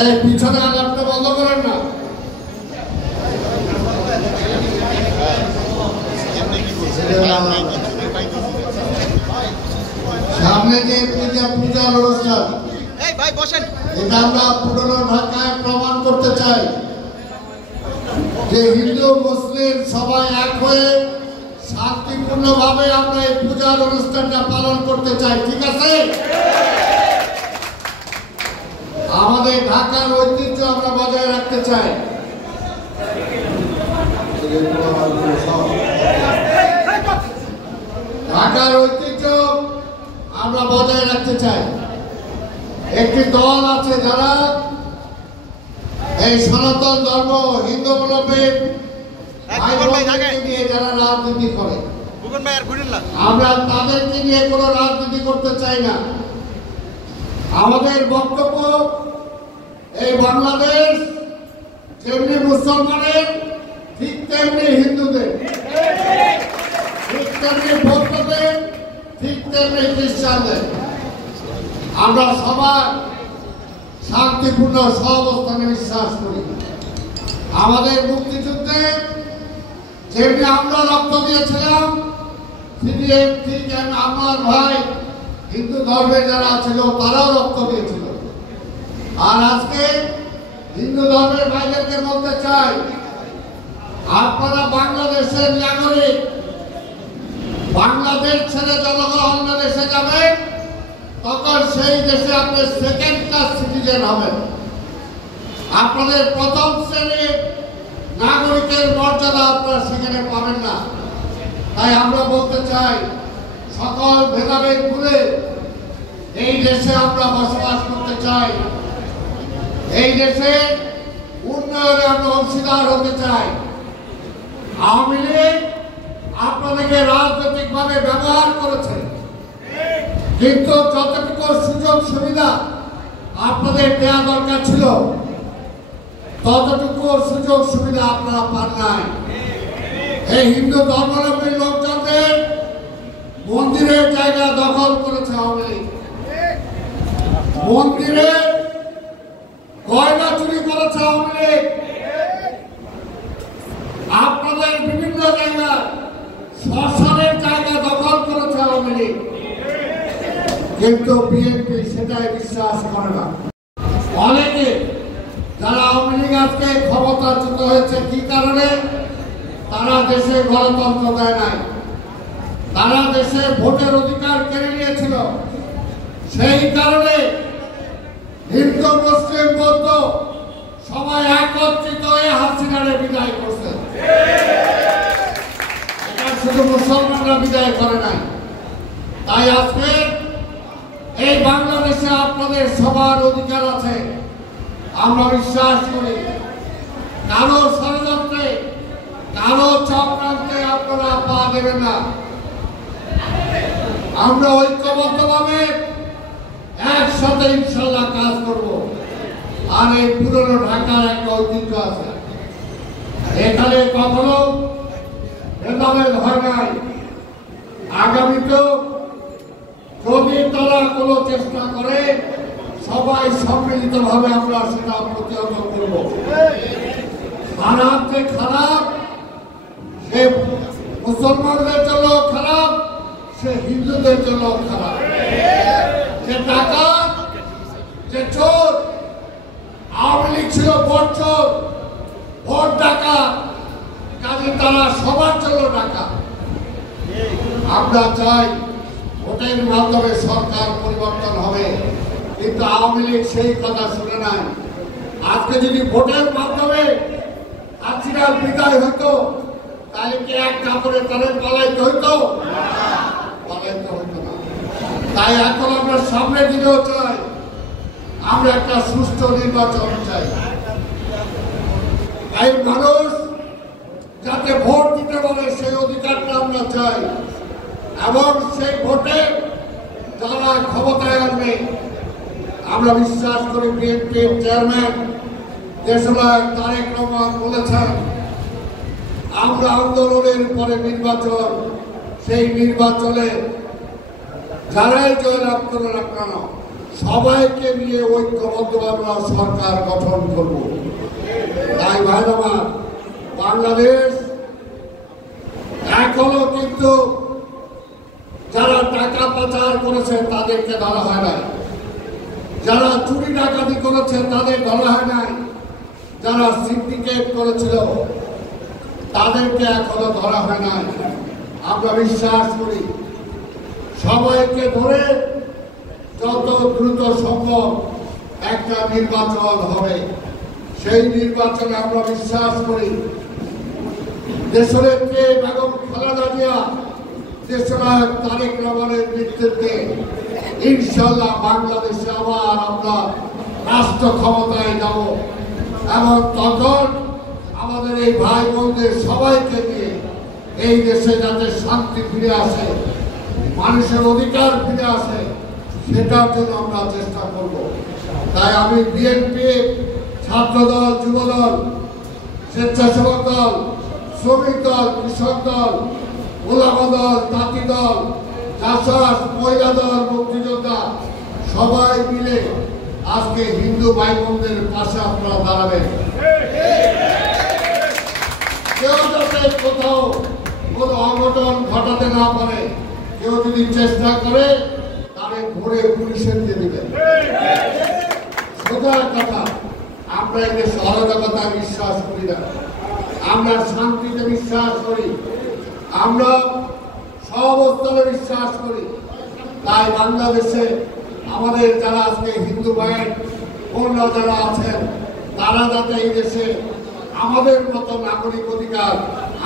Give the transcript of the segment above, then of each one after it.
এই পিছনে আলাপটা বন্ধ করেন না। সামনে যে পূজার অনুষ্ঠান, এটা আমরা পুরনো ঢাকায় প্রমাণ করতে চাই যে হিন্দু মুসলিম সবাই এক হয়ে শান্তিপূর্ণভাবে আমরা এই পূজার অনুষ্ঠানটা পালন করতে চাই। ঠিক আছে? আমাদের ঢাকার ঐতিহ্য আমরা বজায় রাখতে চাই। ঢাকার ঐতিহ্য আমরা বজায় রাখতে চাই। একটি দল আছে যারা এই সনাতন ধর্ম হিন্দু মূলবেদ নিয়ে যারা রাজনীতি করে, আমরা তাদেরকে নিয়ে কোনো রাজনীতি করতে চাই না। আমাদের বক্তব্য এই বাংলাদেশ যেমনি মুসলমানের ঠিক তেমনি হিন্দুদের, ঠিক তেমনি বৌদ্ধদের, ঠিক তেমনি খ্রিস্টানদের। আমরা সবার শান্তিপূর্ণ সহাবস্থানে বিশ্বাস করি। আমাদের মুক্তিযুদ্ধে যেমনি আমরা রক্ত দিয়েছিলাম, ঠিক আমার ভাই হিন্দু ধর্মে যারা ছিল তারাও রক্ত দিয়েছিল। আর আজকে হিন্দু ধর্মের ভাইদেরকে বলতে চাই, আপনারা বাংলাদেশের নাগরিক। বাংলাদেশ ছেড়ে জনগণ অন্য দেশে যাবেন, তখন সেই দেশে আপনি সেকেন্ড ক্লাস সিটিজেন হবেন। আপনাদের প্রথম শ্রেণীর নাগরিকের মর্যাদা আপনারা সেখানে পাবেন না। তাই আমরা বলতে চাই, সকল ভেদাভেদ ভুলে এই দেশে আমরা বসবাস করতে চাই। এই দেশে উন্নয়নে আমরা অংশীদার হতে চাই। আওয়ামী লীগ আপনাদেরকে রাজনৈতিকভাবে ব্যবহার করেছে, কিন্তু যতটুকু সুযোগ সুবিধা আপনাদের দেওয়া দরকার ছিল ততটুকু সুযোগ সুবিধা আপনারা পান নাই। এই হিন্দু ধর্মাবলম্বী লোকজনদের মন্দিরের জায়গা দখল করেছে আওয়ামী লীগ। মন্দিরে গয়না চুরি করেছে আওয়ামী লীগ। আপনাদের বিভিন্ন জায়গায় শ্মশানের জায়গা দখল করেছে আওয়ামী লীগ, কিন্তু বিএনপি সেটাই বিশ্বাস করে না। অনেকে যারা আওয়ামী লীগ আজকে ক্ষমতাচ্যুত হয়েছে কি কারণে? তারা দেশে গণতন্ত্র দেয় নাই, তারা দেশে ভোটের অধিকার কেড়ে নিয়েছিল। সেই কারণে হিন্দু মুসলিম বৌদ্ধ সবাই একত্রিত হয়ে হাসিনারে বিদায় করছে। এটা শুধু মুসলমানরা বিদায় করে নাই। তাই আজকে এই বাংলাদেশে আপনাদের সবার অধিকার আছে। আমরা বিশ্বাস করি কারো ষড়যন্ত্রে, কারো চক্রান্তে আপনারা পা দেবেন না। আমরা ঐক্যবদ্ধভাবে একসাথে ইনশাল্লাহ কাজ করব। আর এই পুরনো ঢাকার একটা ঐতিহ্য আছে, এখানে কখনো ভেদাভেদ হয় নাই। আগামীতেও যদি তারা কোনো চেষ্টা করে, সবাই সম্মিলিতভাবে আমরা সেটা প্রতিহত করব। খারাপ যে খারাপ, সে মুসলমানদের জন্য খারাপ, সে হিন্দুদের জন্য খারাপ। যে ডাকাত, যে চোর, আওয়ামী লীগ ছিল ভোট চোর, ভোট ডাকাত, কাজে তারা সবার জন্য ডাকাত। আমরা চাই ভোটের মাধ্যমে সরকার পরিবর্তন হবে, কিন্তু আওয়ামী লীগ সেই কথা শুনে নাই। আজকে যদি ভোটের মাধ্যমে হাসিনার বিদায় হতো, তাহলে কি এক কাপড়ে তাদের পালাইতে হইতো? পালাইতে হইতো না। তাই এখন আমরা সামনে দিনেও চাই, আমরা একটা সুষ্ঠু নির্বাচন চাই। তাই মানুষ যাতে ভোট দিতে পারে সেই অধিকারটা আমরা চাই, এবং সেই ভোটে যারা ক্ষমতায় আসবে, আমরা বিশ্বাস করি বিএনপির চেয়ারম্যান দেশনায়ক তারেক রহমান বলেছেন, আমরা আন্দোলনের পরে নির্বাচন, সেই নির্বাচনে যারাই জয়লাভ করে না কেন সবাইকে নিয়ে ঐক্যবদ্ধভাবে আমরা সরকার গঠন করব। তাই ভাইরা আমার, বাংলাদেশ এখনো কিন্তু যারা টাকা পাচার করেছে তাদেরকে ধরা হয় নাই, যারা চুরি ডাকাতি করেছে তাদের ধরা হয় নাই, যারা সিন্ডিকেট করেছিল তাদেরকে এখনো ধরা হয় নাই। আমরা বিশ্বাস করি সবাইকে ধরে যত দ্রুত সম্ভব একটা নির্বাচন হবে। সেই নির্বাচনে আমরা বিশ্বাস করি দেশনেত্রী বেগম খালেদা জিয়া, দেশনায়ক তারেক রহমানের নেতৃত্বে ইনশাল্লাহ বাংলাদেশে আবার আমরা রাষ্ট্র ক্ষমতায় যাব এবং তখন আমাদের এই ভাই বোনদের সবাইকে নিয়ে এই দেশে যাতে শান্তি ফিরে আসে, মানুষের অধিকার ফিরে আসে, সেটার জন্য আমরা চেষ্টা করব। তাই আমি বিএনপি, ছাত্রদল, যুবদল, স্বেচ্ছাসেবক দল, শ্রমিক দল, কৃষক দল, ওলামা দল, তাঁতি দল, জাসাস, মহিলা দল, মুক্তিযোদ্ধা সবাই মিলে আজকে হিন্দু ভাই বোনদের পাশে আপনারা দাঁড়াবেন। কেউ যাতে কোথাও কোনো অঘটন ঘটাতে না পারে, কেউ যদি চেষ্টা করে তাহলে ধরে পুলিশের দিয়ে দেবেন। সোজা কথা, আমরা এতে সহযোগিতা বিশ্বাস করি না, আমরা শান্তিতে বিশ্বাস করি, আমরা সহাবস্থানে বিশ্বাস করি। তাই বাংলাদেশে আমাদের যারা আজকে হিন্দু ভাই বোনরা যারা আছেন তারা যাতে এই দেশে আমাদের মতো নাগরিক অধিকার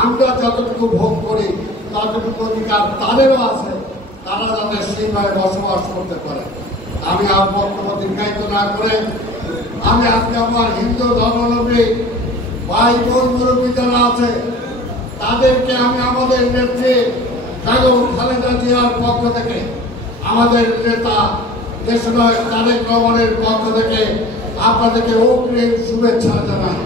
আমরা যতটুকু ভোগ করি ততটুকু অধিকার তাদেরও আছে, তারা যাতে সেইভাবে বসবাস করতে পারে। আমি আর বক্তব্য দীর্ঘায়িত না করে আমি আজকে আমার হিন্দু ধর্মাবলম্বী ভাই বোন মুরব্বী যারা আছে তাদেরকে আমি আমাদের নেত্রী বেগম খালেদা জিয়ার পক্ষ থেকে, আমাদের নেতা দেশনায়ক তারেক রহমানের পক্ষ থেকে আপনাদেরকে অগ্রিম শুভেচ্ছা জানাই।